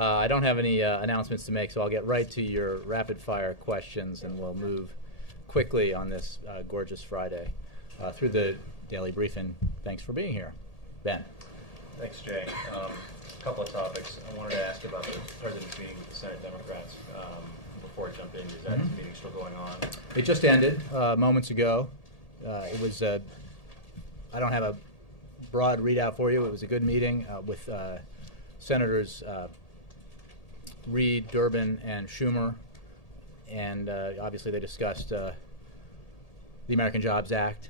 I don't have any announcements to make, so I'll get right to your rapid-fire questions, and we'll move quickly on this gorgeous Friday through the daily briefing. Thanks for being here. Ben. Thanks, Jay. A couple of topics. I wanted to ask about the President's meeting with the Senate Democrats. Before I jump in, is that meeting still going on? It just ended moments ago. It was, I don't have a broad readout for you. It was a good meeting with Senators Reid, Durbin, and Schumer, and obviously they discussed the American Jobs Act,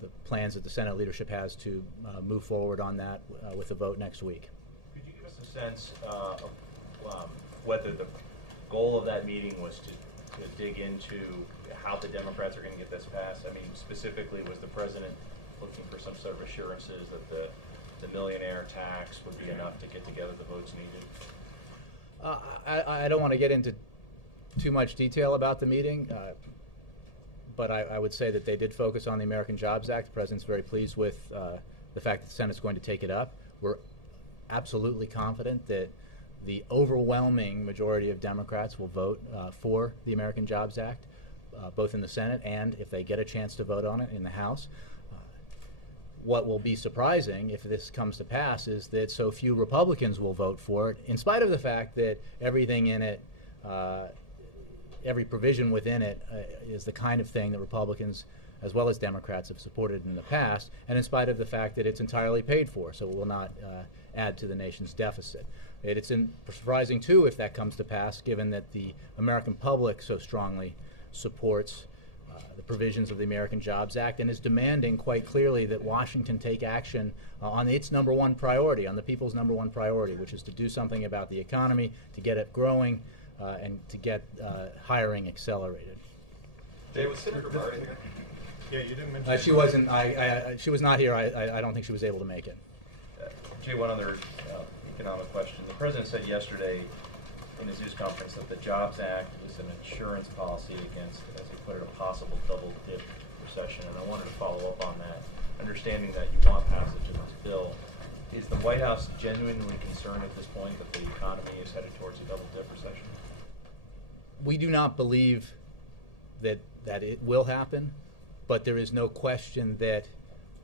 the plans that the Senate leadership has to move forward on that with a vote next week. Could you give us a sense of whether the goal of that meeting was to dig into how the Democrats are going to get this passed? I mean, specifically, was the President looking for some sort of assurances that the millionaire tax would be enough to get together the votes needed? I don't want to get into too much detail about the meeting, but I would say that they did focus on the American Jobs Act. The President's very pleased with the fact that the Senate's going to take it up. We're absolutely confident that the overwhelming majority of Democrats will vote for the American Jobs Act, both in the Senate and, if they get a chance to vote on it, in the House. What will be surprising if this comes to pass is that so few Republicans will vote for it, in spite of the fact that everything in it, every provision within it is the kind of thing that Republicans as well as Democrats have supported in the past, and in spite of the fact that it's entirely paid for, so it will not add to the nation's deficit. It's surprising, too, if that comes to pass, given that the American public so strongly supports the provisions of the American Jobs Act and is demanding quite clearly that Washington take action on its number one priority, on the people's number one priority, which is to do something about the economy, to get it growing, and to get hiring accelerated. Jay, was Senator Brady here? Yeah, you didn't mention. She wasn't. She was not here. I don't think she was able to make it. Jay, one other economic question. The President said yesterday in his news conference that the Jobs Act was an insurance policy against, as he put it, a possible double-dip recession. And I wanted to follow up on that, understanding that you want passage of this bill. Is the White House genuinely concerned at this point that the economy is headed towards a double-dip recession? We do not believe that it will happen, but there is no question that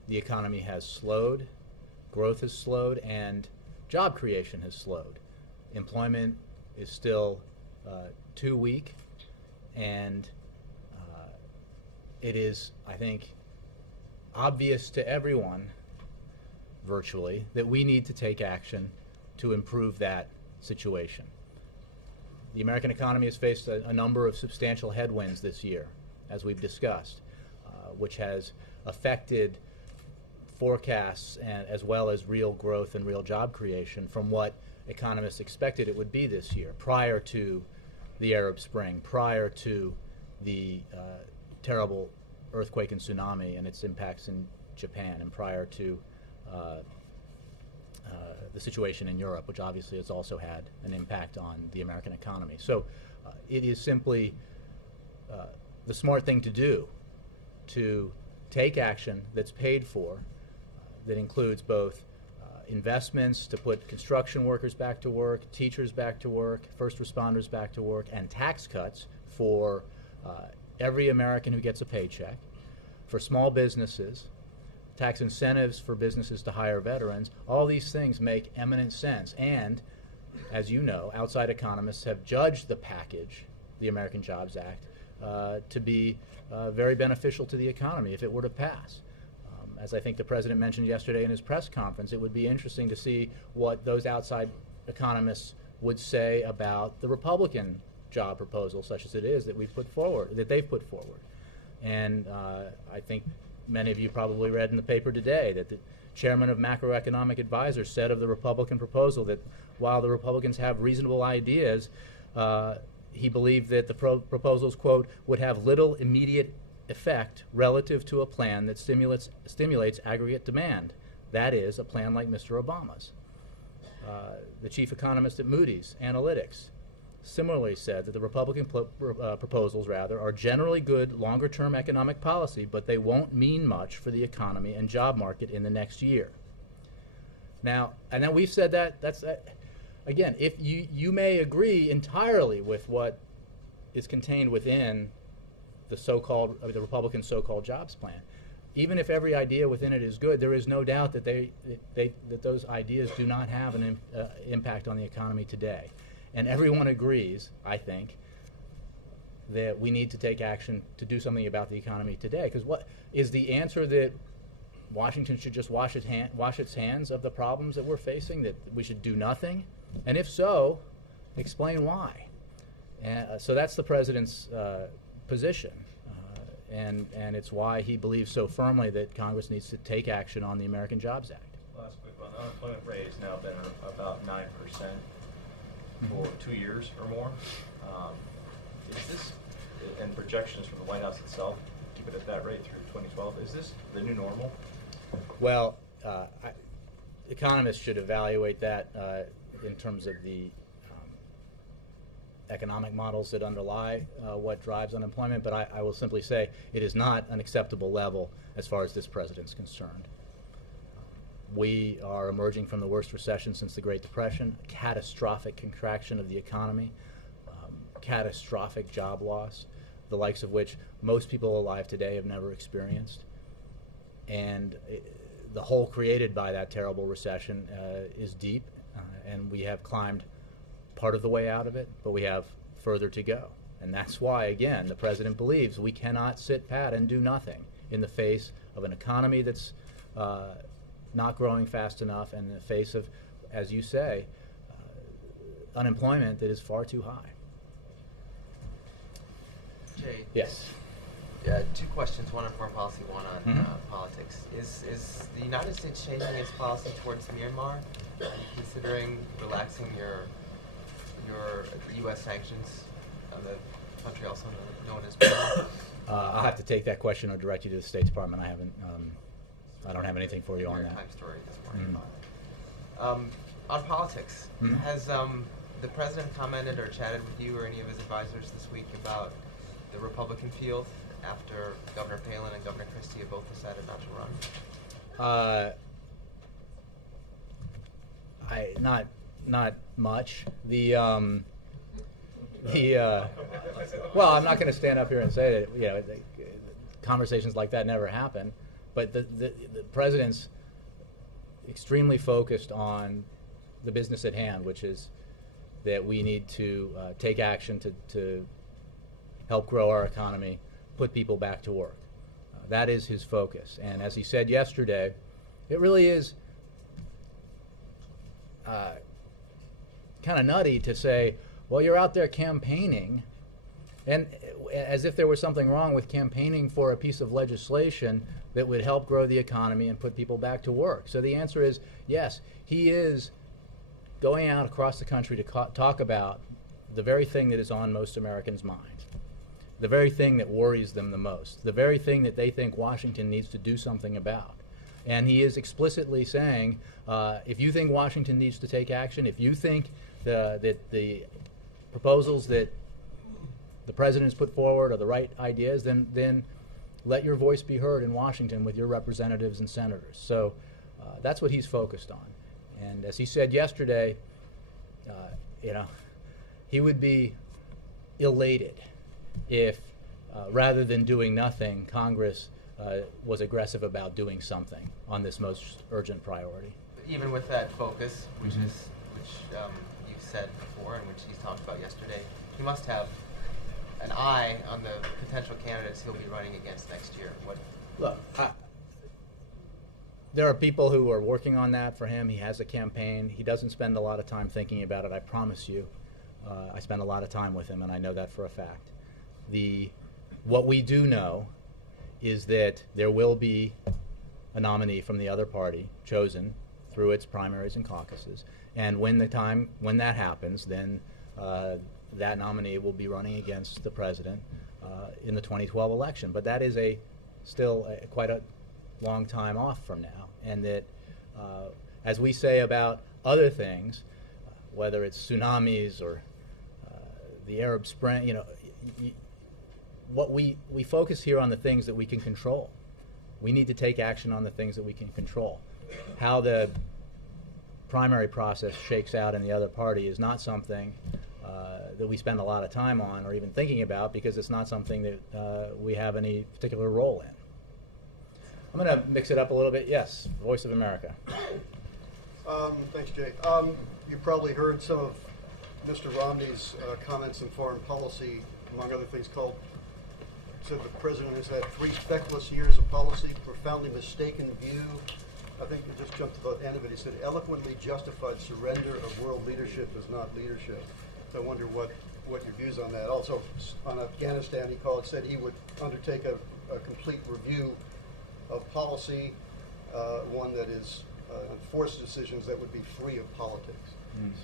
the economy has slowed, growth has slowed, and job creation has slowed. Employment is still too weak, and it is, I think, obvious to everyone, virtually, that we need to take action to improve that situation. The American economy has faced a number of substantial headwinds this year, as we've discussed, which has affected forecasts and as well as real growth and real job creation from what economists expected it would be this year, prior to the Arab Spring, prior to the terrible earthquake and tsunami and its impacts in Japan, and prior to the situation in Europe, which obviously has also had an impact on the American economy. So it is simply the smart thing to do to take action that's paid for, that includes both investments to put construction workers back to work, teachers back to work, first responders back to work, and tax cuts for every American who gets a paycheck, for small businesses, tax incentives for businesses to hire veterans. All these things make eminent sense. And, as you know, outside economists have judged the package, the American Jobs Act, to be very beneficial to the economy if it were to pass. As I think the President mentioned yesterday in his press conference, it would be interesting to see what those outside economists would say about the Republican job proposal, such as it is, that we've put forward, that they've put forward. And I think many of you probably read in the paper today that the chairman of Macroeconomic Advisors said of the Republican proposal that while the Republicans have reasonable ideas, he believed that the proposals, quote, would have little immediate effect relative to a plan that stimulates aggregate demand. That is, a plan like Mr. Obama's. The chief economist at Moody's Analytics similarly said that the Republican proposals, are generally good longer-term economic policy, but they won't mean much for the economy and job market in the next year. Now, we've said that. again, if you may agree entirely with what is contained within the Republican so-called jobs plan, even if every idea within it is good, there is no doubt that that those ideas do not have an impact on the economy today. And everyone agrees, I think, that we need to take action to do something about the economy today. Because what is the answer, that Washington should just wash its hands of the problems that we're facing, that we should do nothing? And if so, explain why. And so that's the president's position. And it's why he believes so firmly that Congress needs to take action on the American Jobs Act. Last quick one. The unemployment rate has now been about 9% for 2 years or more. Is this, and projections from the White House itself, keep it at that rate through 2012, is this the new normal? Well, economists should evaluate that in terms of the economic models that underlie what drives unemployment, but I will simply say it is not an acceptable level as far as this president's concerned. We are emerging from the worst recession since the Great Depression, a catastrophic contraction of the economy, catastrophic job loss, the likes of which most people alive today have never experienced. And the hole created by that terrible recession is deep, and we have climbed part of the way out of it, but we have further to go. And that's why, again, the president believes we cannot sit pat and do nothing in the face of an economy that's not growing fast enough, and in the face of, as you say, unemployment that is far too high. Jay. Yes. Two questions, one on foreign policy, one on politics. Is the United States changing its policy towards Myanmar? Are you considering relaxing your U.S. sanctions on the country also known as Myanmar? I'll have to take that question or direct you to the State Department. I don't have anything for you on that. Time story this morning. On politics, has the president commented or chatted with you or any of his advisors this week about the Republican field after Governor Palin and Governor Christie have both decided not to run? Not much. Well, I'm not going to stand up here and say that conversations like that never happen, but the president's extremely focused on the business at hand, which is that we need to take action to help grow our economy, put people back to work. That is his focus. And as he said yesterday, it really is kind of nutty to say, well, you're out there campaigning, and as if there was something wrong with campaigning for a piece of legislation that would help grow the economy and put people back to work. So the answer is yes, he is going out across the country to talk about the very thing that is on most Americans' minds, the very thing that worries them the most, the very thing that they think Washington needs to do something about. And he is explicitly saying, if you think Washington needs to take action, if you think that the proposals that the president has put forward are the right ideas, then let your voice be heard in Washington with your representatives and senators. So that's what he's focused on. And as he said yesterday, he would be elated if, rather than doing nothing, Congress was aggressive about doing something on this most urgent priority. Even with that focus, which you've said before and which he's talked about yesterday, he must have an eye on the potential candidates he'll be running against next year. Look, there are people who are working on that for him. He has a campaign. He doesn't spend a lot of time thinking about it, I promise you. I spend a lot of time with him, and I know that for a fact. What we do know is that there will be a nominee from the other party chosen through its primaries and caucuses, and when that happens, then that nominee will be running against the president in the 2012 election. But that is still quite a long time off from now, and that, as we say about other things, whether it's tsunamis or the Arab Spring, what we focus here on the things that we can control. We need to take action on the things that we can control. How the primary process shakes out in the other party is not something that we spend a lot of time on or even thinking about, because it's not something that we have any particular role in. I'm going to mix it up a little bit. Yes, Voice of America. Thanks, Jay. You probably heard some of Mr. Romney's comments in foreign policy, among other things, said the president has had 3 feckless years of policy, profoundly mistaken view. I think it just jumped to the end of it. He said, eloquently justified surrender of world leadership is not leadership. So I wonder what your views on that. Also, on Afghanistan, he said he would undertake a complete review of policy, one that is enforced decisions that would be free of politics.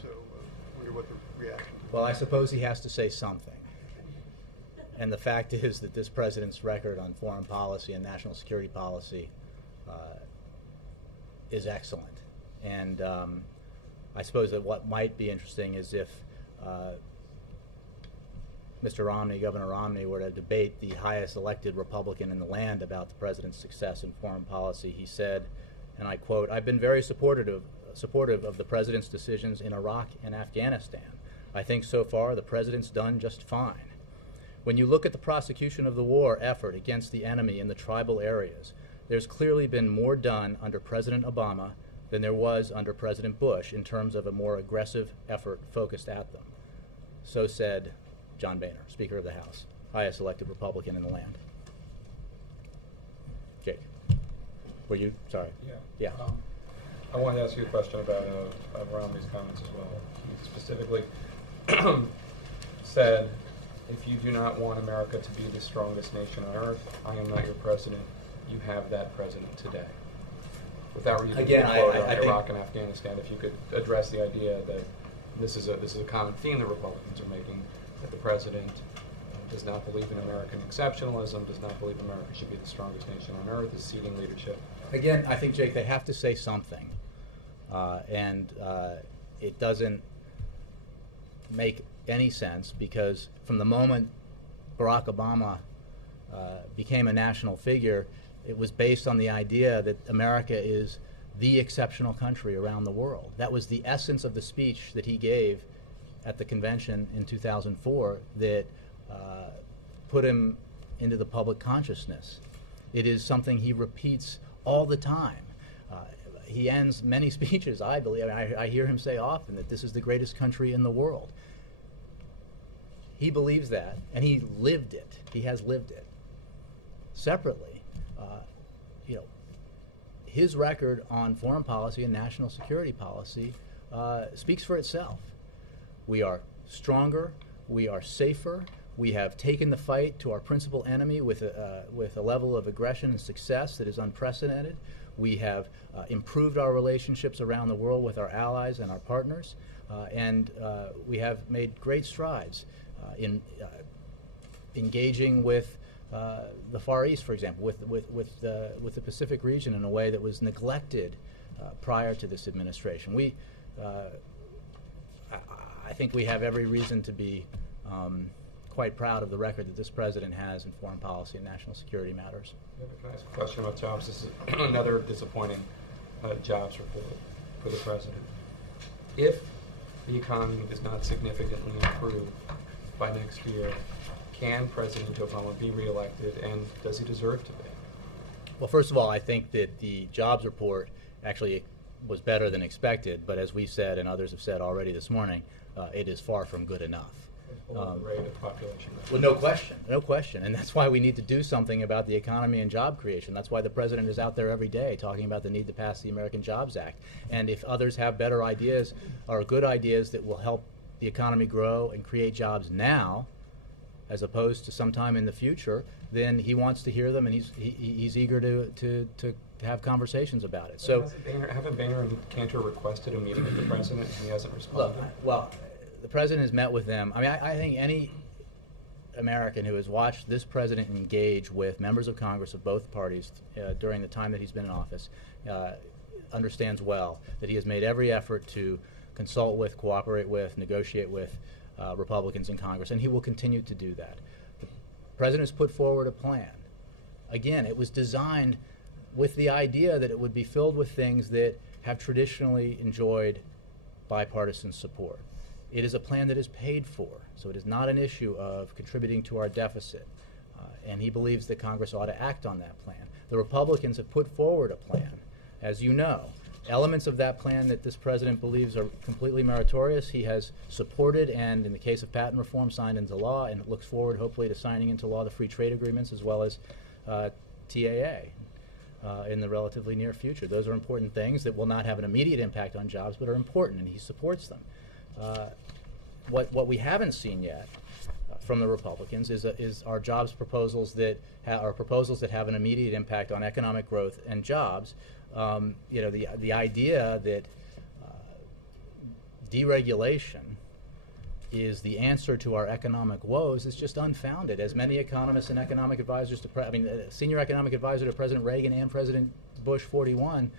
So I wonder what the reaction is. Well, I suppose he has to say something. And the fact is that this president's record on foreign policy and national security policy is excellent. And I suppose that what might be interesting is if Mr. Romney, Governor Romney, were to debate the highest elected Republican in the land about the president's success in foreign policy. He said, and I quote, "I've been very supportive of the president's decisions in Iraq and Afghanistan. I think so far the president's done just fine. When you look at the prosecution of the war effort against the enemy in the tribal areas, there's clearly been more done under President Obama than there was under President Bush in terms of a more aggressive effort focused at them." So said John Boehner, Speaker of the House, highest elected Republican in the land. Jake, were you? Sorry. Yeah. Yeah. I wanted to ask you a question about Romney's comments as well. He specifically said, if you do not want America to be the strongest nation on earth, I am not your president. You have that president today. Without reading Again, the quote I on think Iraq and Afghanistan, if you could address the idea that this is a common theme that Republicans are making, that the president does not believe in American exceptionalism, does not believe America should be the strongest nation on earth, is ceding leadership. Again, I think, Jake, they have to say something. And it doesn't make any sense, because from the moment Barack Obama became a national figure, it was based on the idea that America is the exceptional country around the world. That was the essence of the speech that he gave at the convention in 2004 that put him into the public consciousness. It is something he repeats all the time. He ends many speeches, I believe, I hear him say often that this is the greatest country in the world. He believes that, and he lived it. He has lived it. Separately, his record on foreign policy and national security policy speaks for itself. We are stronger. We are safer. We have taken the fight to our principal enemy with a level of aggression and success that is unprecedented. We have improved our relationships around the world with our allies and our partners, and we have made great strides in engaging with the Far East, for example, with the Pacific region in a way that was neglected prior to this administration. I think we have every reason to be quite proud of the record that this president has in foreign policy and national security matters. Can I ask a question about jobs? This is another disappointing jobs report for the president. If the economy does not significantly improve by next year, can President Obama be reelected, and does he deserve to be? Well, first of all, I think that the jobs report actually was better than expected, but as we said and others have said already this morning, it is far from good enough. Below the rate of population growth. Well, no question, and that's why we need to do something about the economy and job creation. That's why the president is out there every day talking about the need to pass the American Jobs Act. And if others have better ideas or good ideas that will help the economy grow and create jobs now, as opposed to sometime in the future, then he wants to hear them, and he's eager to have conversations about it. So, haven't Boehner and Cantor requested a meeting with the president, and he hasn't responded? Look, well, the president has met with them. I mean, I think any American who has watched this president engage with members of Congress of both parties during the time that he's been in office understands well that he has made every effort to consult with, cooperate with, negotiate with Republicans in Congress, and he will continue to do that. The president has put forward a plan. Again, it was designed with the idea that it would be filled with things that have traditionally enjoyed bipartisan support. It is a plan that is paid for, so it is not an issue of contributing to our deficit. And he believes that Congress ought to act on that plan. The Republicans have put forward a plan, as you know. Elements of that plan that this president believes are completely meritorious, he has supported, and in the case of patent reform, signed into law, and looks forward, hopefully, to signing into law the free trade agreements as well as TAA in the relatively near future. Those are important things that will not have an immediate impact on jobs, but are important, and he supports them. What we haven't seen yet from the Republicans is our jobs proposals that are proposals that have an immediate impact on economic growth and jobs. The idea that deregulation is the answer to our economic woes is just unfounded. As many economists and economic advisors to senior economic advisor to President Reagan and President Bush 41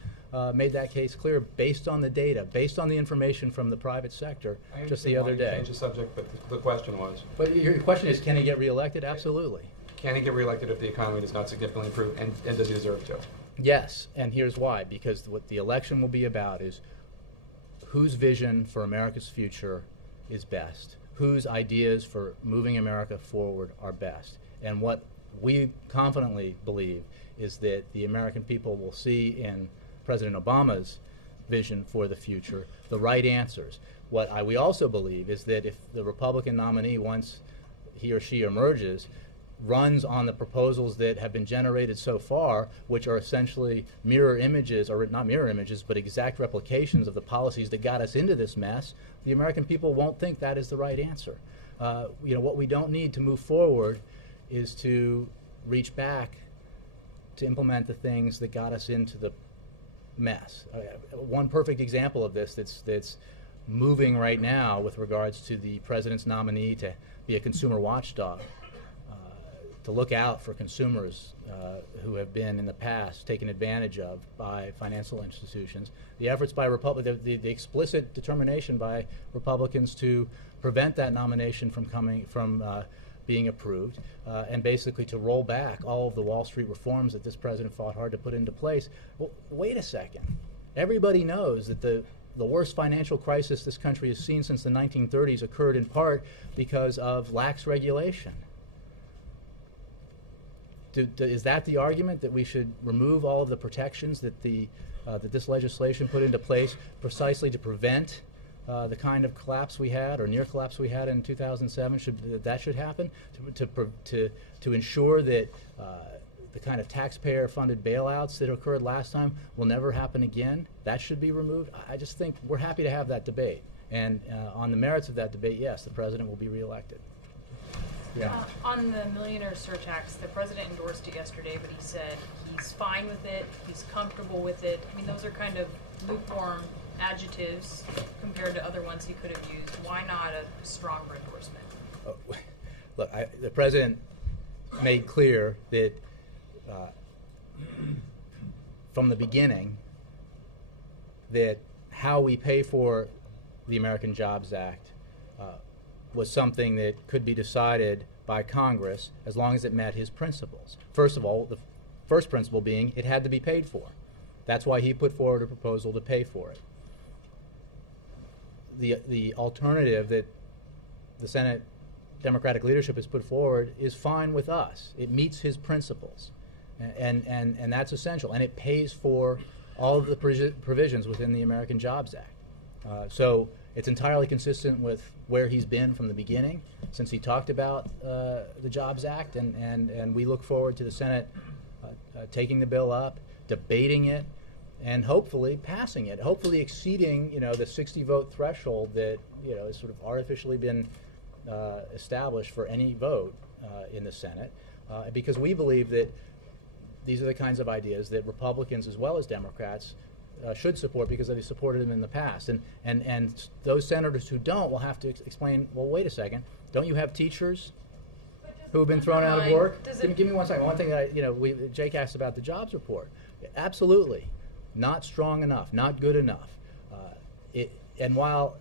made that case clear based on the data, based on the information from the private sector just the other day. Change the subject, but the question was. But your question is, can he get reelected? Absolutely. Can he get reelected if the economy does not significantly improve, and does he deserve to? Yes, and here's why. Because what the election will be about is whose vision for America's future is best, whose ideas for moving America forward are best. And what we confidently believe is that the American people will see in President Obama's vision for the future the right answers. What we also believe is that if the Republican nominee, once he or she emerges, runs on the proposals that have been generated so far, which are essentially mirror images, or not mirror images, but exact replications of the policies that got us into this mess, the American people won't think that is the right answer. What we don't need to move forward is to reach back to implement the things that got us into the mess. One perfect example of this that's moving right now with regards to the president's nominee to be a consumer watchdog, to look out for consumers who have been in the past taken advantage of by financial institutions. The efforts by the explicit determination by Republicans to prevent that nomination from being approved, and basically to roll back all of the Wall Street reforms that this president fought hard to put into place. Well, wait a second. Everybody knows that the worst financial crisis this country has seen since the 1930s occurred in part because of lax regulation. Is that the argument, that we should remove all of the protections that that this legislation put into place precisely to prevent the kind of collapse we had, or near collapse we had in 2007? That should happen to ensure that the kind of taxpayer-funded bailouts that occurred last time will never happen again? That should be removed. I just think we're happy to have that debate, and on the merits of that debate, yes, the president will be reelected. Yeah. On the millionaire surtax, the president endorsed it yesterday, but he said he's fine with it, he's comfortable with it. I mean, those are kind of lukewarm adjectives compared to other ones he could have used. Why not a stronger endorsement? Look, the president made clear that from the beginning that how we pay for the American Jobs Act was something that could be decided by Congress as long as it met his principles. First of all, the first principle being it had to be paid for. That's why he put forward a proposal to pay for it. The alternative that the Senate Democratic leadership has put forward is fine with us. It meets his principles, and that's essential, and it pays for all of the provisions within the American Jobs Act. So it's entirely consistent with where he's been from the beginning, since he talked about the Jobs Act, and we look forward to the Senate taking the bill up, debating it, and hopefully passing it, hopefully exceeding the 60-vote threshold that has sort of artificially been established for any vote in the Senate, because we believe that these are the kinds of ideas that Republicans as well as Democrats should support, because they've supported them in the past. And those senators who don't will have to explain, well, wait a second, don't you have teachers who have been thrown out of work? Give me 1 second. One thing that Jake asked about the jobs report. Absolutely. Not strong enough, not good enough. And while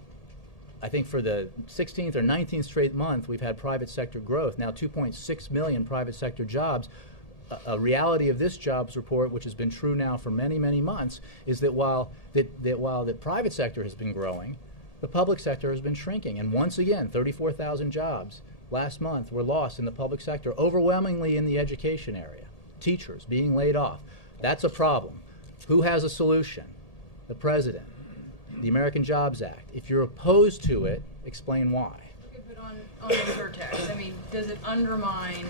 I think for the 16th or 19th straight month we've had private sector growth, now 2.6 million private sector jobs, a reality of this jobs report, which has been true now for many, many months, is that while the private sector has been growing, the public sector has been shrinking. And once again, 34,000 jobs last month were lost in the public sector, overwhelmingly in the education area. Teachers being laid off. That's a problem. Who has a solution? The president. The American Jobs Act. If you're opposed to it, explain why. Okay, but on the surtax, I mean, does it undermine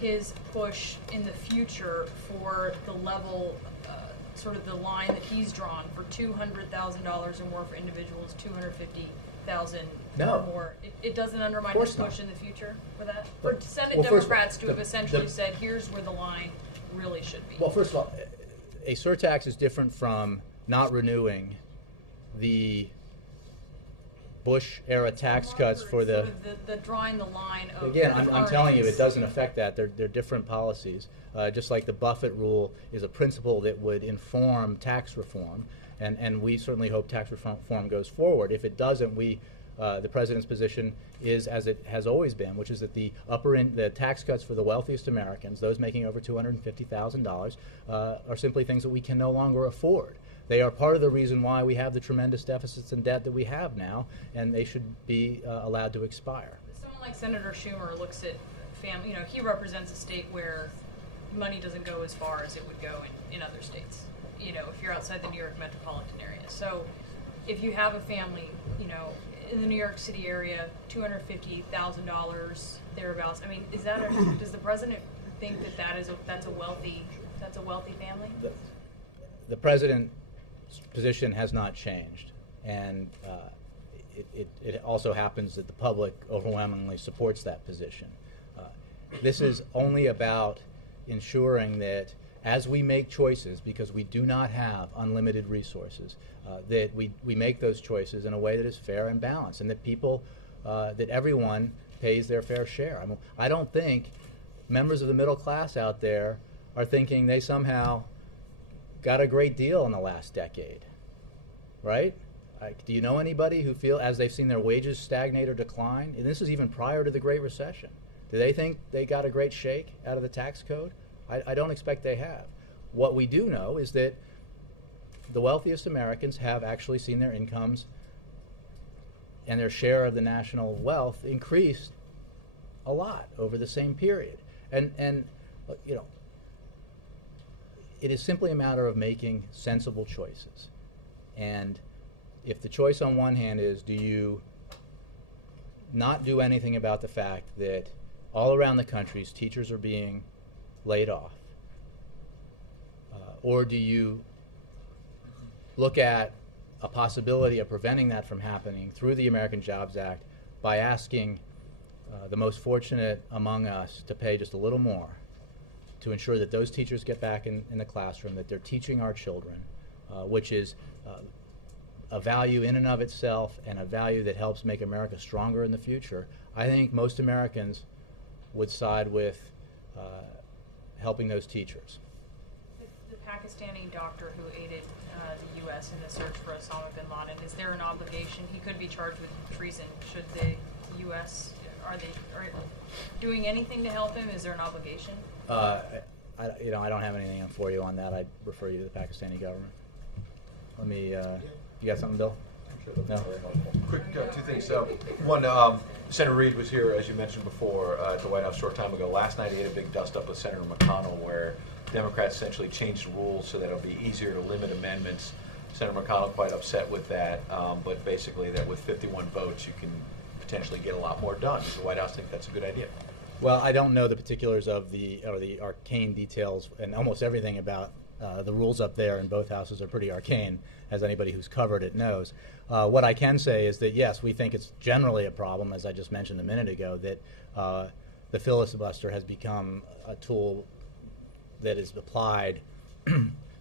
his push in the future for the level, sort of the line that he's drawn for $200,000 or more for individuals, $250,000 No. or more? It doesn't undermine Of course his not. push in the future for that? Well, For Senate well, first of all, Democrats to have essentially the- said, here's where the line really should be. Well, first of all, a surtax is different from not renewing the Bush-era tax cuts for the... Sort of the drawing the line of Again, of I'm telling you, earnings. it doesn't affect that. They're different policies. Just like the Buffett rule is a principle that would inform tax reform, and we certainly hope tax reform goes forward. If it doesn't, the president's position is as it has always been, which is that the tax cuts for the wealthiest Americans, those making over $250,000, are simply things that we can no longer afford. They are part of the reason why we have the tremendous deficits and debt that we have now, and they should be allowed to expire. Someone like Senator Schumer looks at family, he represents a state where money doesn't go as far as it would go in other states, if you're outside the New York metropolitan area. So if you have a family, in the New York City area, $250,000 thereabouts, I mean, does the president think that's a wealthy family? The president's position has not changed, and it also happens that the public overwhelmingly supports that position. This is only about ensuring that as we make choices, because we do not have unlimited resources, that we make those choices in a way that is fair and balanced, and that everyone pays their fair share. I mean, I don't think members of the middle class out there are thinking they somehow got a great deal in the last decade, right? Do you know anybody who feel, as they've seen their wages stagnate or decline, and this is even prior to the Great Recession, do they think they got a great shake out of the tax code? I don't expect they have. What we do know is that the wealthiest Americans have actually seen their incomes and their share of the national wealth increase a lot over the same period. And it is simply a matter of making sensible choices. And if the choice on one hand is, do you not do anything about the fact that all around the country teachers are being laid off, or do you look at a possibility of preventing that from happening through the American Jobs Act by asking the most fortunate among us to pay just a little more to ensure that those teachers get back in the classroom, that they're teaching our children, which is a value in and of itself and a value that helps make America stronger in the future. I think most Americans would side with helping those teachers. The Pakistani doctor who aided the U.S. in the search for Osama bin Laden, is there an obligation? He could be charged with treason. Should the U.S. are doing anything to help him? Is there an obligation? I don't have anything for you on that. I'd refer you to the Pakistani government. Let me. You got something, Bill? No. Quick, two things. One, Senator Reid was here, as you mentioned before, at the White House a short time ago. Last night he had a big dust-up with Senator McConnell where Democrats essentially changed the rules so that it'll be easier to limit amendments. Senator McConnell quite upset with that, but basically that with 51 votes you can potentially get a lot more done. Does the White House think that's a good idea? Well, I don't know the particulars of the arcane details, and almost everything about the rules up there in both houses are pretty arcane, as anybody who's covered it knows. What I can say is that, yes, we think it's generally a problem, as I just mentioned a minute ago, that the filibuster has become a tool that is applied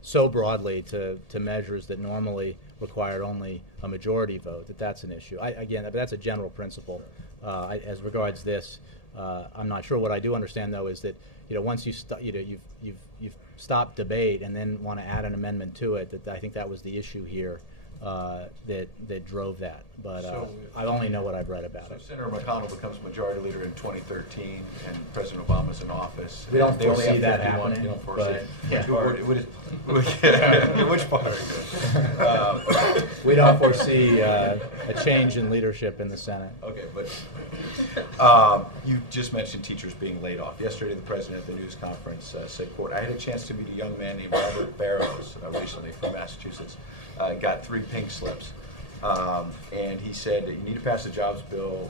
so broadly to measures that normally required only a majority vote, that's an issue. Again, that's a general principle. As regards this, I'm not sure. What I do understand, though, is that once you've stopped debate and then want to add an amendment to it, that I think that was the issue here, that drove that. But So- I only know what I've read about So it. if Senator McConnell becomes majority leader in 2013 and President Obama's in office. We don't they only foresee have that 51. happening, You don't foresee but- it? yeah. Which part? We don't foresee a change in leadership in the Senate. Okay, but you just mentioned teachers being laid off. Yesterday, the president at the news conference said, quote, I had a chance to meet a young man named Robert Barrows recently from Massachusetts. Got 3 pink slips. And he said that you need to pass the jobs bill,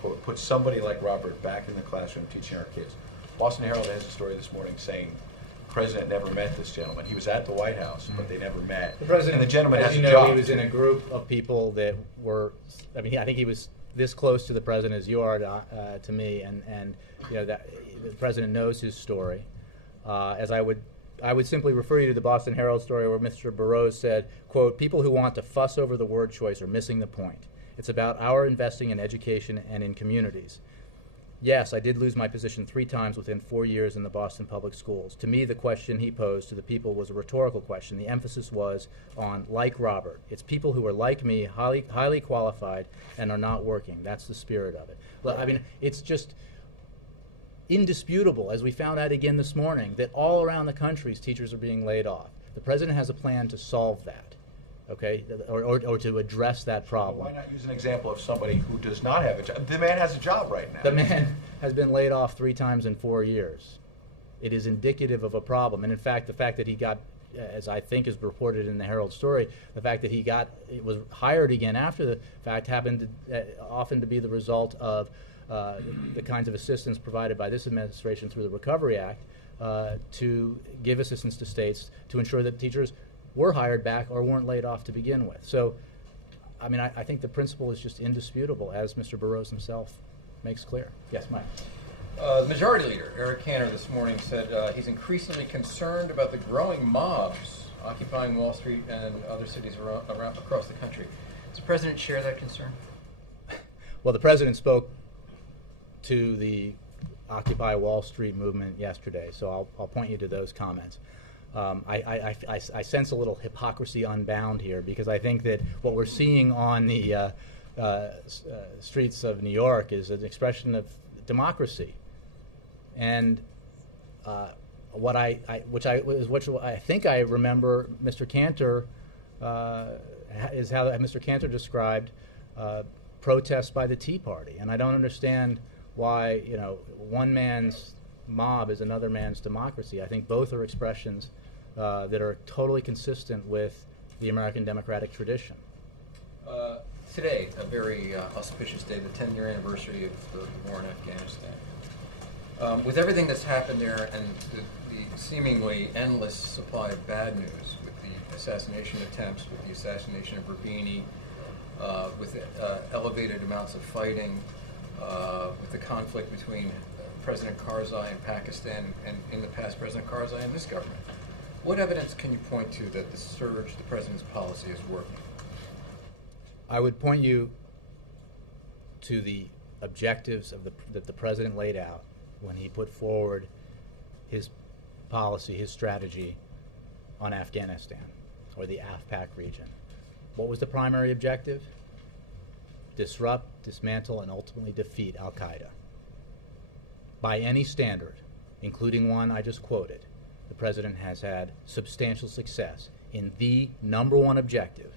quote, put somebody like Robert back in the classroom teaching our kids. Boston Herald has a story this morning saying the president never met this gentleman. He was at the White House, but they never met. The president, and the gentleman as has you a know, job. he was in a group of people that were, I mean, I think he was this close to the president as you are to me, and you know that the president knows his story. As I would simply refer you to the Boston Herald story where Mr. Burroughs said, quote, people who want to fuss over the word choice are missing the point. It's about our investing in education and in communities. Yes, I did lose my position 3 times within 4 years in the Boston public schools. To me, the question he posed to the people was a rhetorical question. The emphasis was on like Robert. It's people who are like me, highly qualified, and are not working. That's the spirit of it. Look, I mean, it's just indisputable, as we found out again this morning, that all around the country teachers are being laid off. The president has a plan to solve that, okay, or to address that problem. Why not use an example of somebody who does not have a job? The man has a job right now. The man has been laid off 3 times in 4 years. It is indicative of a problem. And in fact, the fact that he got, as I think is reported in the Herald story, the fact that it was hired again after the fact happened often to be the result of the kinds of assistance provided by this administration through the Recovery Act to give assistance to states to ensure that teachers were hired back or weren't laid off to begin with. So, I mean, I think the principle is just indisputable, as Mr. Burroughs himself makes clear. Yes, Mike. The Majority Leader, Eric Cantor, this morning said he's increasingly concerned about the growing mobs occupying Wall Street and other cities around across the country. Does the President share that concern? Well, the President spoke to the Occupy Wall Street movement yesterday, so I'll point you to those comments. I sense a little hypocrisy unbound here, because I think that what we're seeing on the streets of New York is an expression of democracy, and what I think I remember Mr. Cantor is how Mr. Cantor described protests by the Tea Party, and I don't understand why one man's mob is another man's democracy. I think both are expressions that are totally consistent with the American democratic tradition. Today, a very auspicious day, the 10-year anniversary of the war in Afghanistan. With everything that's happened there and the seemingly endless supply of bad news, with the assassination attempts, with the assassination of Rabini, with elevated amounts of fighting, with the conflict between President Karzai in Pakistan and in the past President Karzai and this government, what evidence can you point to that the surge, the President's policy, is working? I would point you to the objectives that the President laid out when he put forward his policy, his strategy on Afghanistan, or the AFPAC region. What was the primary objective? Disrupt, dismantle, and ultimately defeat al-Qaeda. By any standard, including one I just quoted, the President has had substantial success in the number one objective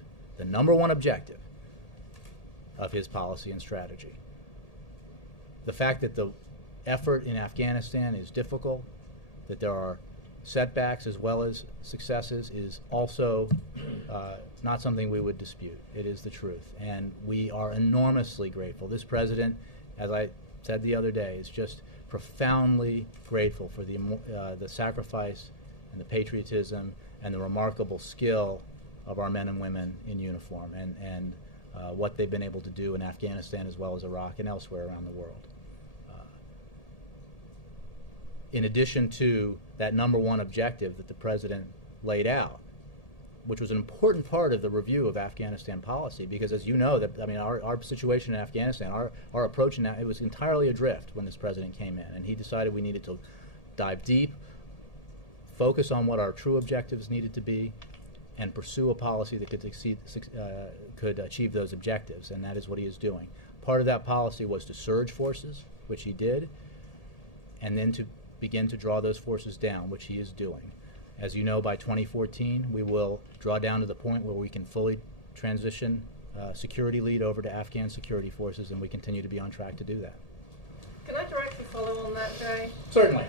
of his policy and strategy. The fact that the effort in Afghanistan is difficult, that there are setbacks as well as successes, is also not something we would dispute. It is the truth, and we are enormously grateful. This President, as I said the other day, is just profoundly grateful for the sacrifice and the patriotism and the remarkable skill of our men and women in uniform, and what they've been able to do in Afghanistan as well as Iraq and elsewhere around the world. In addition to that number one objective that the President laid out, which was an important part of the review of Afghanistan policy, because as you know, our situation in Afghanistan, our approach now, it was entirely adrift when this President came in, and he decided we needed to dive deep, focus on what our true objectives needed to be, and pursue a policy that could achieve those objectives, and that is what he is doing. Part of that policy was to surge forces, which he did, and then to begin to draw those forces down, which he is doing. As you know, by 2014, we will draw down to the point where we can fully transition security lead over to Afghan security forces, and we continue to be on track to do that. Can I directly follow on that, Jay? Certainly.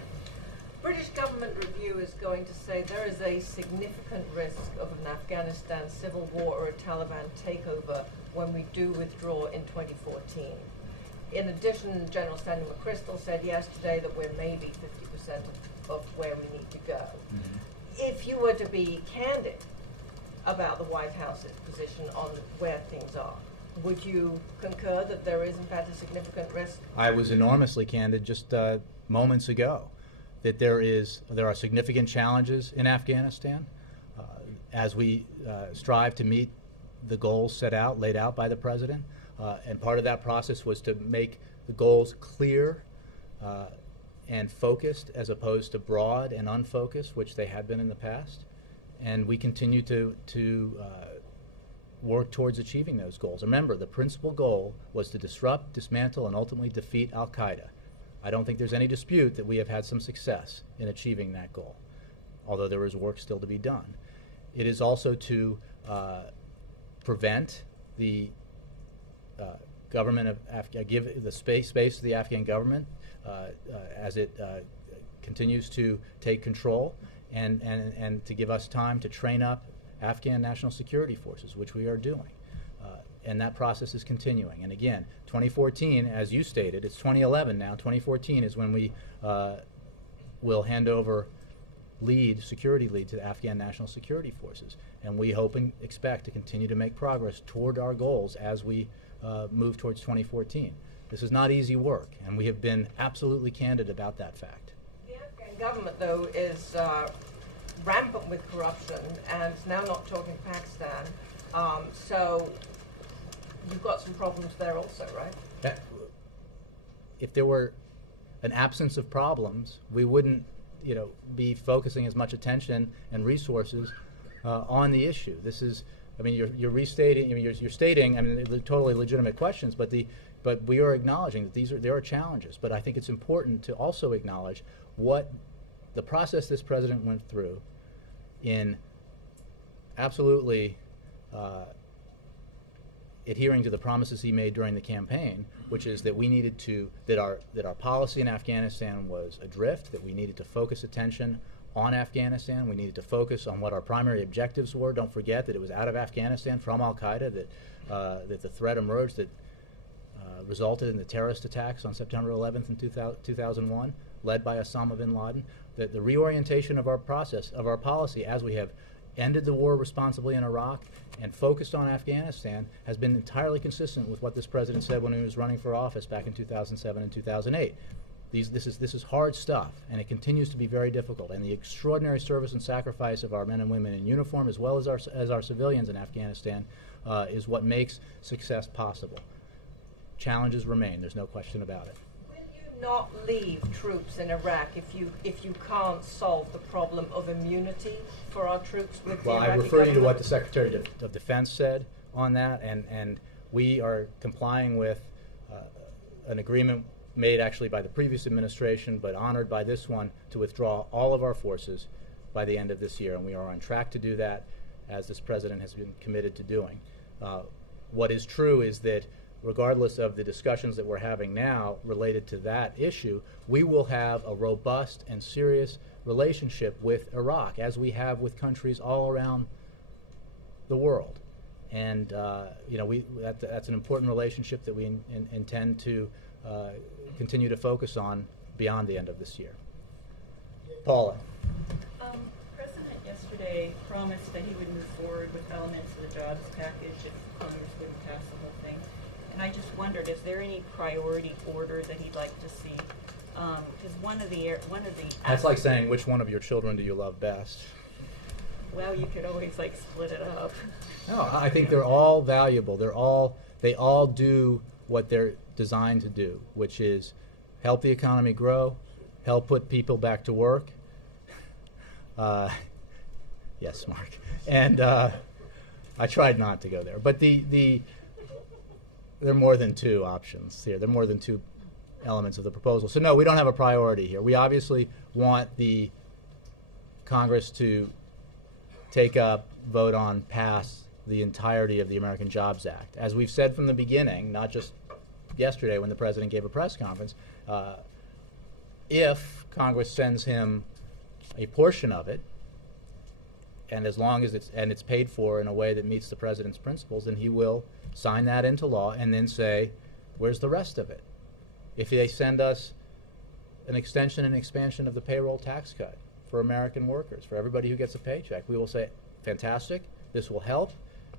British government review is going to say there is a significant risk of an Afghanistan civil war or a Taliban takeover when we do withdraw in 2014. In addition, General Stanley McChrystal said yesterday that we're maybe 50% of where we need to go. Mm-hmm. If you were to be candid about the White House's position on where things are, would you concur that there is in fact a significant risk? I was enormously candid just moments ago that there are significant challenges in Afghanistan as we strive to meet the goals laid out by the president. And part of that process was to make the goals clear and focused as opposed to broad and unfocused, which they had been in the past. And we continue to work towards achieving those goals. Remember, the principal goal was to disrupt, dismantle, and ultimately defeat al-Qaeda. I don't think there's any dispute that we have had some success in achieving that goal, although there is work still to be done. It is also to prevent the government of give the space to the Afghan government as it continues to take control, and to give us time to train up Afghan national security forces, which we are doing. And that process is continuing. And again, 2014, as you stated, it's 2011 now. 2014 is when we will hand over security lead to the Afghan national security forces. And we hope and expect to continue to make progress toward our goals as we move towards 2014. This is not easy work, and we have been absolutely candid about that fact. The Afghan government, though, is rampant with corruption, and now not talking Pakistan. So you've got some problems there also, right? If there were an absence of problems, we wouldn't, be focusing as much attention and resources on the issue. This is, you're restating. You're stating. They're totally legitimate questions, but we are acknowledging that there are challenges. But I think it's important to also acknowledge what the process this president went through in absolutely adhering to the promises he made during the campaign, which is that we needed that our policy in Afghanistan was adrift, that we needed to focus attention on Afghanistan, we needed to focus on what our primary objectives were. Don't forget that it was out of Afghanistan from al-Qaeda that the threat emerged that resulted in the terrorist attacks on September 11th in 2001, led by Osama bin Laden. That the reorientation of our policy as we have ended the war responsibly in Iraq and focused on Afghanistan has been entirely consistent with what this president said when he was running for office back in 2007 and 2008. This is hard stuff, and it continues to be very difficult. And the extraordinary service and sacrifice of our men and women in uniform, as well as our civilians in Afghanistan, is what makes success possible. Challenges remain. There's no question about it. Not leave troops in Iraq if you can't solve the problem of immunity for our troops with the Iraqi I refer you to government? what the Secretary of Defense said on that, and we are complying with an agreement made actually by the previous administration, but honored by this one, to withdraw all of our forces by the end of this year, and we are on track to do that, as this president has been committed to doing. What is true is that regardless of the discussions that we're having now related to that issue, we will have a robust and serious relationship with Iraq, as we have with countries all around the world. And that's an important relationship that we intend to continue to focus on beyond the end of this year. Paula. President yesterday promised that he would move forward with elements of the jobs package if Congress wouldn't pass the whole thing. And I just wondered, is there any priority order that he'd like to see? Because one of the That's like saying, which one of your children do you love best? Well, you could always split it up. No, I think they're all valuable. They all do what they're designed to do, which is help the economy grow, help put people back to work, Yes, Mark. And I tried not to go there. But there are more than two options here. There are more than two elements of the proposal. So no, we don't have a priority here. We obviously want the Congress to take up, vote on, pass the entirety of the American Jobs Act. As we've said from the beginning, not just yesterday when the President gave a press conference, if Congress sends him a portion of it, and as long as it's paid for in a way that meets the President's principles, then he will sign that into law and then say, where's the rest of it? If they send us an extension and expansion of the payroll tax cut for American workers, for everybody who gets a paycheck, we will say, fantastic, this will help,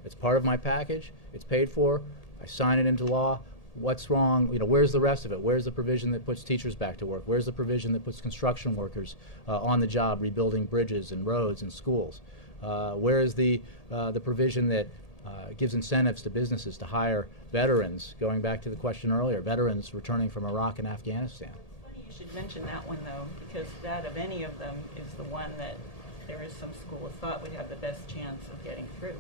it's part of my package, it's paid for, I sign it into law. What's wrong? Where's the rest of it? Where's the provision that puts teachers back to work? Where's the provision that puts construction workers on the job, rebuilding bridges and roads and schools? Where is the provision that gives incentives to businesses to hire veterans? Going back to the question earlier, veterans returning from Iraq and Afghanistan. Funny you should mention that one though, because that of any of them is the one that there is some school of thought would have the best chance of getting through.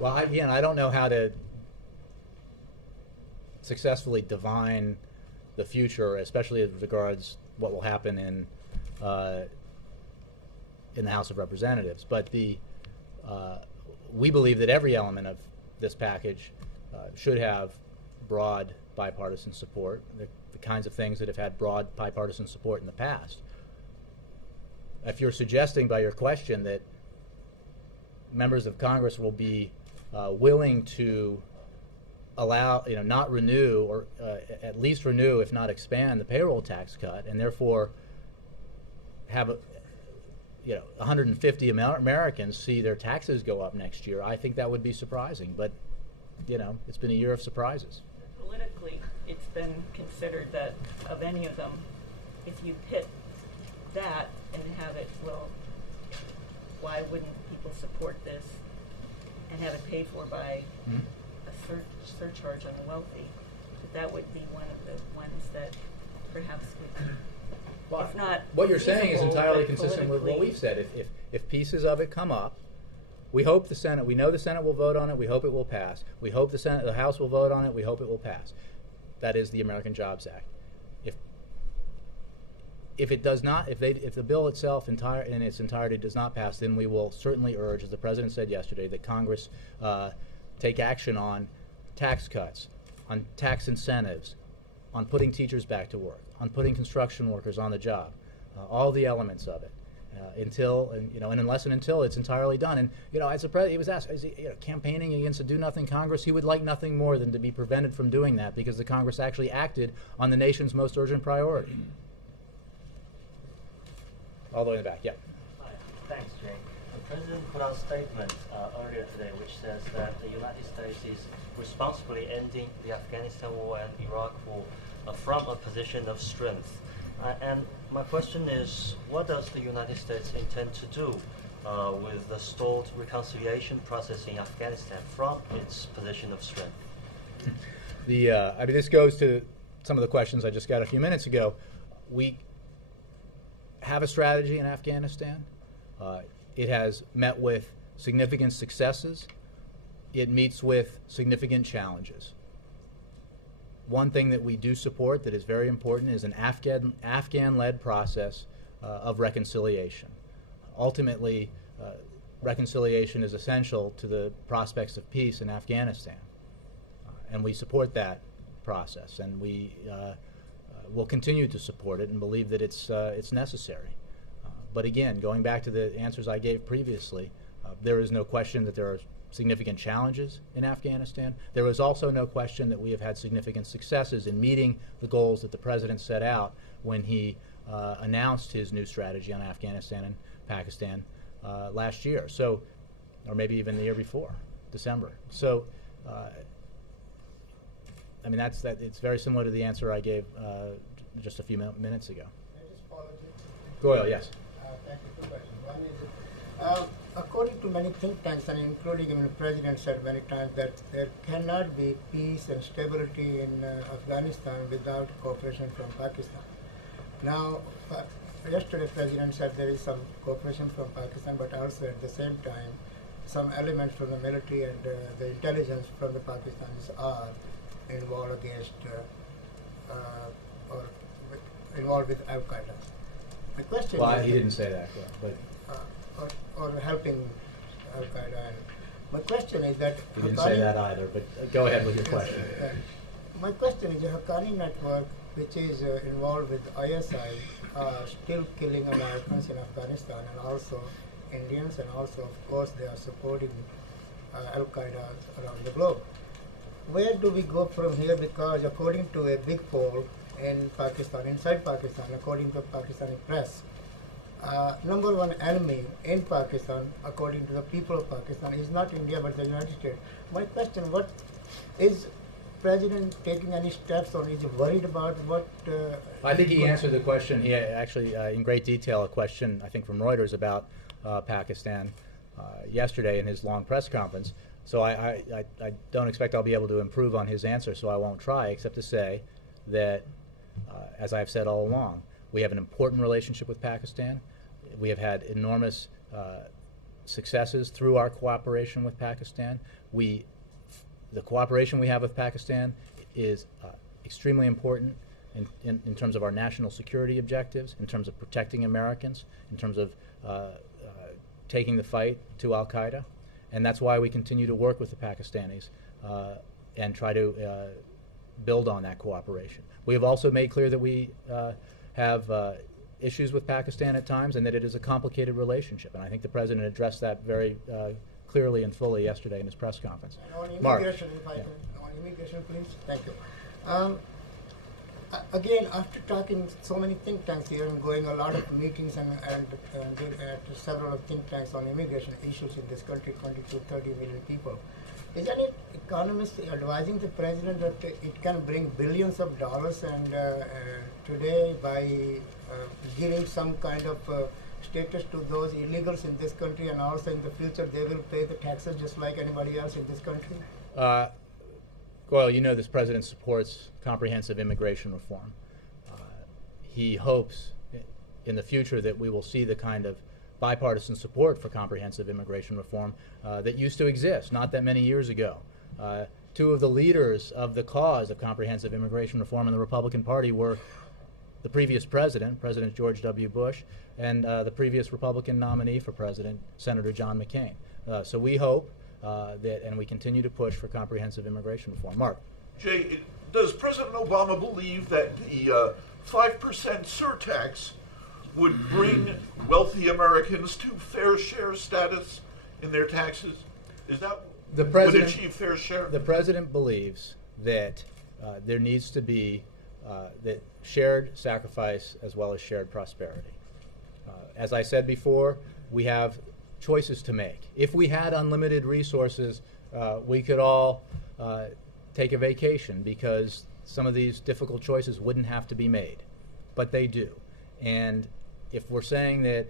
Well, I don't know how to successfully divine the future, especially as regards what will happen in the House of Representatives. But we believe that every element of this package should have broad bipartisan support, the kinds of things that have had broad bipartisan support in the past. If you're suggesting by your question that members of Congress will be willing to allow, not renew, or at least renew, if not expand, the payroll tax cut, and therefore have 150 Americans see their taxes go up next year, I think that would be surprising. But it's been a year of surprises. Politically, it's been considered that of any of them, if you pit that and have it, well, why wouldn't people support this and have it paid for by a surcharge on the wealthy? That would be one of the ones that perhaps would, well, if not what you're saying is feasible, entirely but consistent with what politically- we've said. If pieces of it come up, we hope the Senate, we know the Senate will vote on it, we hope it will pass. We hope the House will vote on it, we hope it will pass. That is the American Jobs Act. If it does not, if the bill itself in its entirety does not pass, then we will certainly urge, as the President said yesterday, that Congress take action on tax cuts, on tax incentives, on putting teachers back to work, on putting construction workers on the job, all the elements of it, until it's entirely done. And as the President, he was asked, is he campaigning against a do-nothing Congress? He would like nothing more than to be prevented from doing that, because the Congress actually acted on the nation's most urgent priority. All the way in the back, yeah. Hi. Thanks, Jay. The President put out a statement earlier today which says that the United States is responsibly ending the Afghanistan war and Iraq war from a position of strength. And my question is, what does the United States intend to do with the stalled reconciliation process in Afghanistan from its position of strength? This goes to some of the questions I just got a few minutes ago. We have a strategy in Afghanistan. It has met with significant successes. It meets with significant challenges. One thing that we do support that is very important is an Afghan-led process of reconciliation. Ultimately, reconciliation is essential to the prospects of peace in Afghanistan, and we support that process, and we will continue to support it and believe that it's necessary. But again, going back to the answers I gave previously, there is no question that there are significant challenges in Afghanistan. There is also no question that we have had significant successes in meeting the goals that the President set out when he announced his new strategy on Afghanistan and Pakistan last year, or maybe even the year before, December. So, it's very similar to the answer I gave just a few minutes ago. Can I just follow you? Go ahead, yes. Thank you. Two questions. One is, according to many think tanks, and including the President said many times that there cannot be peace and stability in Afghanistan without cooperation from Pakistan. Now, yesterday President said there is some cooperation from Pakistan, but also at the same time, some elements from the military and the intelligence from the Pakistanis are involved against or involved with Al Qaeda. My question Well, is, he didn't say that, but or helping Al Qaeda. And my question is that he didn't say that either. But go ahead with your question. My question is the Haqqani network, which is involved with ISI, are still killing Americans in Afghanistan and also Indians, and also, of course, they are supporting Al Qaeda around the globe. Where do we go from here? Because according to a big poll in Pakistan, inside Pakistan, according to Pakistani press, number one enemy in Pakistan, according to the people of Pakistan, is not India but the United States. My question: what is President taking any steps, or is he worried about what? I think he answered the question. He actually, in great detail, a question I think from Reuters about Pakistan yesterday in his long press conference. So I don't expect I'll be able to improve on his answer, so I won't try, except to say that, as I've said all along, we have an important relationship with Pakistan. We have had enormous successes through our cooperation with Pakistan. The cooperation we have with Pakistan is extremely important in terms of our national security objectives, in terms of protecting Americans, in terms of taking the fight to Al Qaeda. And that's why we continue to work with the Pakistanis and try to build on that cooperation. We have also made clear that we have issues with Pakistan at times and that it is a complicated relationship. And I think the President addressed that very clearly and fully yesterday in his press conference. On Mark. immigration, if I can, on immigration, please. Thank you. Again, after talking so many think tanks here and going a lot of meetings and to several think tanks on immigration issues in this country, 20 to 30 million people, is any economist advising the President that it can bring billions of dollars and today by giving some kind of status to those illegals in this country, and also in the future they will pay the taxes just like anybody else in this country? Well, you know this President supports comprehensive immigration reform. He hopes in the future that we will see the kind of bipartisan support for comprehensive immigration reform that used to exist not that many years ago. Two of the leaders of the cause of comprehensive immigration reform in the Republican Party were the previous president, President George W. Bush, and the previous Republican nominee for president, Senator John McCain. So we hope that, and we continue to push for comprehensive immigration reform. Mark. Jay, does President Obama believe that the 5% surtax would bring wealthy Americans to fair share status in their taxes? Is that would achieve fair share? The President believes that there needs to be that shared sacrifice as well as shared prosperity. As I said before, we have choices to make. If we had unlimited resources, we could all take a vacation because some of these difficult choices wouldn't have to be made, but they do. And if we're saying that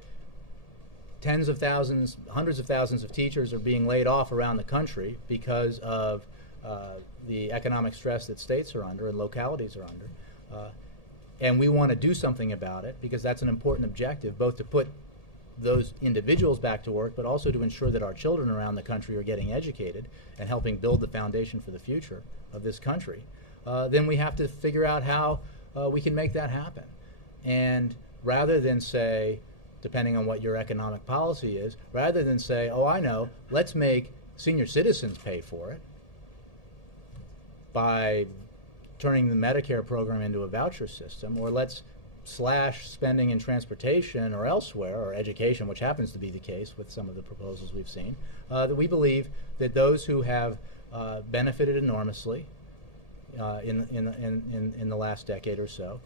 tens of thousands, hundreds of thousands of teachers are being laid off around the country because of the economic stress that states are under and localities are under, and we want to do something about it because that's an important objective, both to put those individuals back to work, but also to ensure that our children around the country are getting educated and helping build the foundation for the future of this country, then we have to figure out how we can make that happen. And rather than say, depending on what your economic policy is, rather than say, oh, I know, let's make senior citizens pay for it by turning the Medicare program into a voucher system, or let's slash spending in transportation or elsewhere, or education, which happens to be the case with some of the proposals we've seen, that we believe that those who have benefited enormously in the last decade or so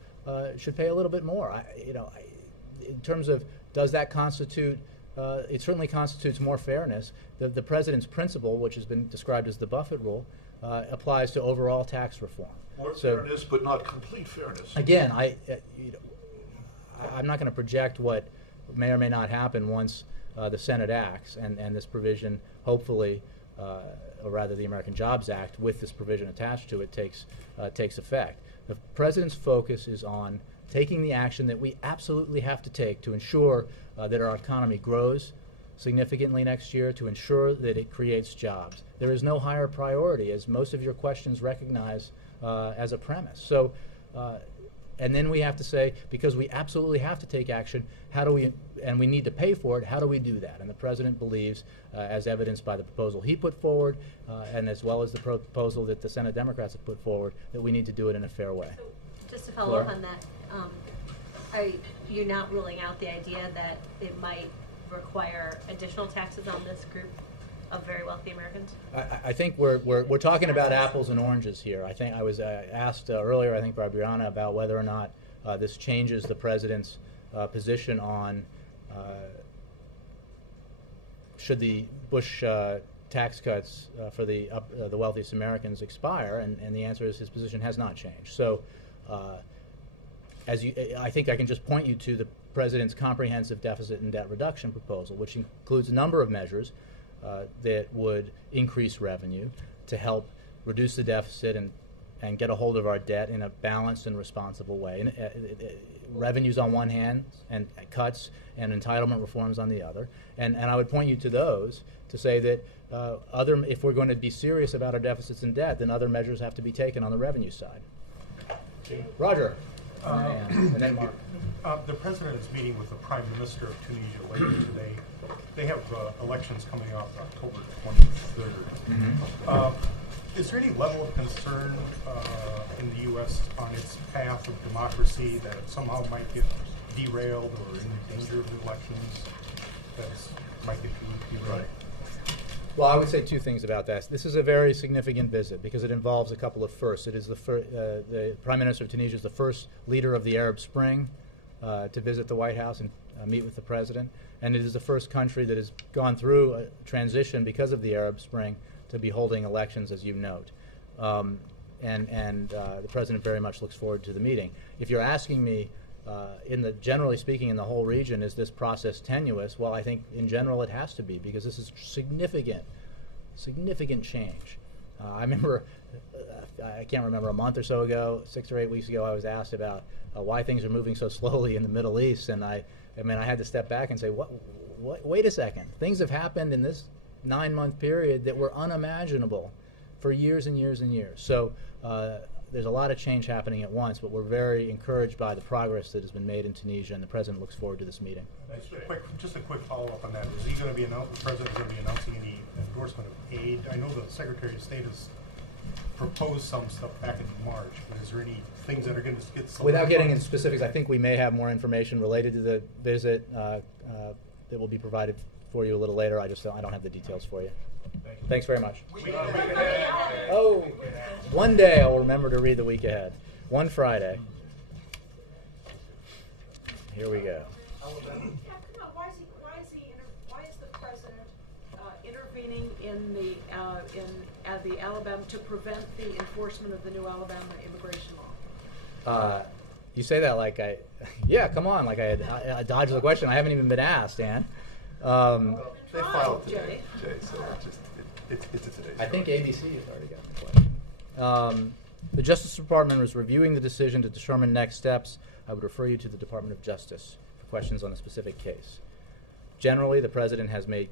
should pay a little bit more. In terms of does that constitute, it certainly constitutes more fairness. The President's principle, which has been described as the Buffett rule, applies to overall tax reform. More fairness, but not complete fairness. Again, I'm not going to project what may or may not happen once the Senate acts and this provision, hopefully, or rather the American Jobs Act, with this provision attached to it, takes effect. The President's focus is on taking the action that we absolutely have to take to ensure that our economy grows significantly next year, to ensure that it creates jobs. There is no higher priority, as most of your questions recognize as a premise. So, and then we have to say, because we absolutely have to take action, how do we, and we need to pay for it, how do we do that? And the President believes, as evidenced by the proposal he put forward, and as well as the proposal that the Senate Democrats have put forward, that we need to do it in a fair way. So, just to follow up on that, are you not ruling out the idea that it might require additional taxes on this group of very wealthy Americans? I think we're talking about apples and oranges here. I think I was asked earlier, I think by Brianna, about whether or not this changes the President's position on should the Bush tax cuts for the wealthiest Americans expire, and the answer is his position has not changed. So, I think I can just point you to the President's comprehensive deficit and debt reduction proposal, which includes a number of measures that would increase revenue to help reduce the deficit and get a hold of our debt in a balanced and responsible way. And, revenues on one hand, and cuts and entitlement reforms on the other. And I would point you to those to say that if we're going to be serious about our deficits and debt, then other measures have to be taken on the revenue side. Roger. And then Mark. The President is meeting with the Prime Minister of Tunisia later today. They have elections coming up October 23rd. Mm-hmm. Is there any level of concern in the U.S. on its path of democracy that it somehow might get derailed or in danger of the elections that might get derailed? Well, I would say two things about that. This is a very significant visit because it involves a couple of firsts. It is the Prime Minister of Tunisia is the first leader of the Arab Spring to visit the White House and meet with the President. And it is the first country that has gone through a transition because of the Arab Spring to be holding elections, as you note. The President very much looks forward to the meeting. If you're asking me, generally speaking, in the whole region, is this process tenuous? Well, I think in general it has to be, because this is significant change. I remember, I can't remember, a month or so ago, 6 or 8 weeks ago, I was asked about why things are moving so slowly in the Middle East, and I had to step back and say, wait a second. Things have happened in this 9-month period that were unimaginable for years and years and years. So there's a lot of change happening at once, but we're very encouraged by the progress that has been made in Tunisia, and the President looks forward to this meeting. Just a quick follow-up on that. Is he going to be the President going to be announcing any endorsement of aid? I know the Secretary of State has proposed some stuff back in March, but is there any things that are going to get some? Without getting into specifics, I think we may have more information related to the visit that will be provided for you a little later. I don't have the details for you. Thanks very much. Oh, one day I will remember to read the week ahead. One Friday. Here we go. Why is the President intervening in the Alabama to prevent the enforcement of the new Alabama immigration law? You say that like yeah, come on, like I dodged the question. I haven't even been asked, Ann. They filed today, Jay, so it's a today's I think story. ABC has already got the question. The Justice Department is reviewing the decision to determine next steps. I would refer you to the Department of Justice for questions on a specific case. Generally, the President has been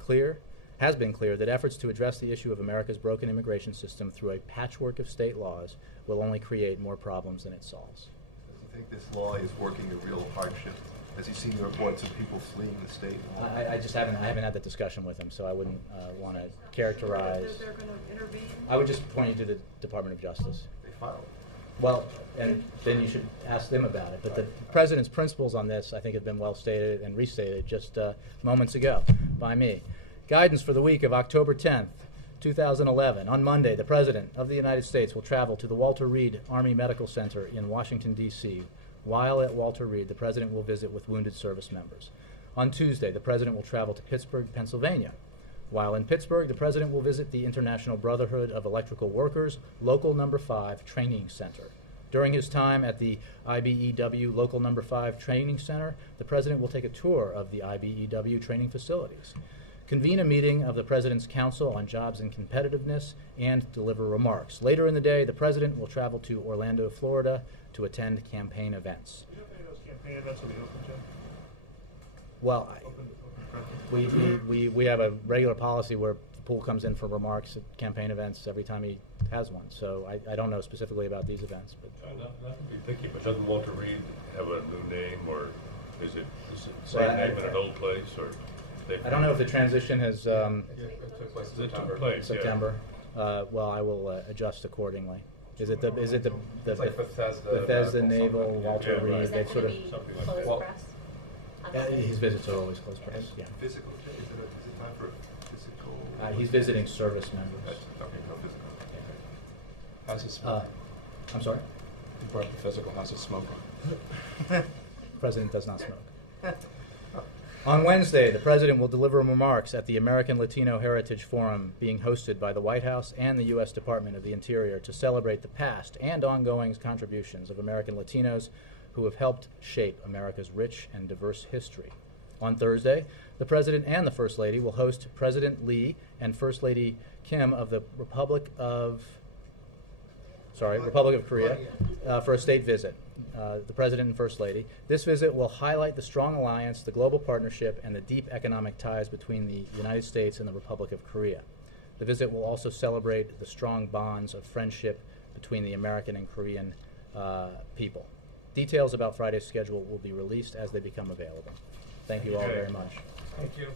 clear that efforts to address the issue of America's broken immigration system through a patchwork of state laws will only create more problems than it solves. Does he think this law is working a real hardship? Has he seen the reports of people fleeing the state? I haven't had that discussion with him, so I wouldn't want to characterize. They're going to intervene? I would just point you to the Department of Justice. They filed. Well, and then you should ask them about it. But the President's principles on this, I think, have been well stated and restated just moments ago by me. Guidance for the week of October 10th, 2011. On Monday, the President of the United States will travel to the Walter Reed Army Medical Center in Washington, D.C. While at Walter Reed, the President will visit with wounded service members. On Tuesday, the President will travel to Pittsburgh, Pennsylvania. While in Pittsburgh, the President will visit the International Brotherhood of Electrical Workers Local No. 5 Training Center. During his time at the IBEW Local No. 5 Training Center, the President will take a tour of the IBEW training facilities, convene a meeting of the President's Council on Jobs and Competitiveness, and deliver remarks. Later in the day, the President will travel to Orlando, Florida to attend campaign events. campaign events will be open, Jim? Well, Open we have a regular policy where the pool comes in for remarks at campaign events every time he has one. So I don't know specifically about these events, but Not to be picky, but doesn't Walter Reed have a new name, or is it the same Well, name in an old place, or? I don't know if the transition has It took place in It took September. place, yeah. September. Well, I will adjust accordingly. Is it the It's like Bethesda Bethesda Medical Naval something, yeah. Walter Yeah, Reed? right. Is They that sort gonna of be something like closed that. press? his visits are always closed press. Yeah. Physical, is it time for physical? He's visiting service members. Okay, no physical. How's it smoking? I'm sorry. You brought up the physical. How's it smoking? President does not smoke. On Wednesday, the President will deliver remarks at the American Latino Heritage Forum being hosted by the White House and the U.S. Department of the Interior to celebrate the past and ongoing contributions of American Latinos who have helped shape America's rich and diverse history. On Thursday, the President and the First Lady will host President Lee and First Lady Kim of the Republic of Korea for a state visit. The President and First Lady. This visit will highlight the strong alliance, the global partnership, and the deep economic ties between the United States and the Republic of Korea. The visit will also celebrate the strong bonds of friendship between the American and Korean people. Details about Friday's schedule will be released as they become available. Thank you all very much. Thank you.